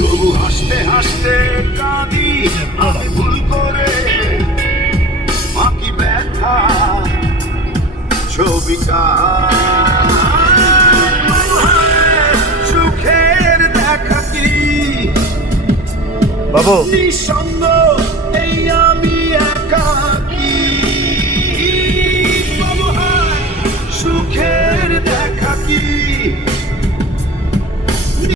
তবু হাসতে হাসতে কাঁদি আমি ভুল করে বাকি ব্যথা ছবিটা সুখের দেখা কি? বাবু। নিঃসন্দ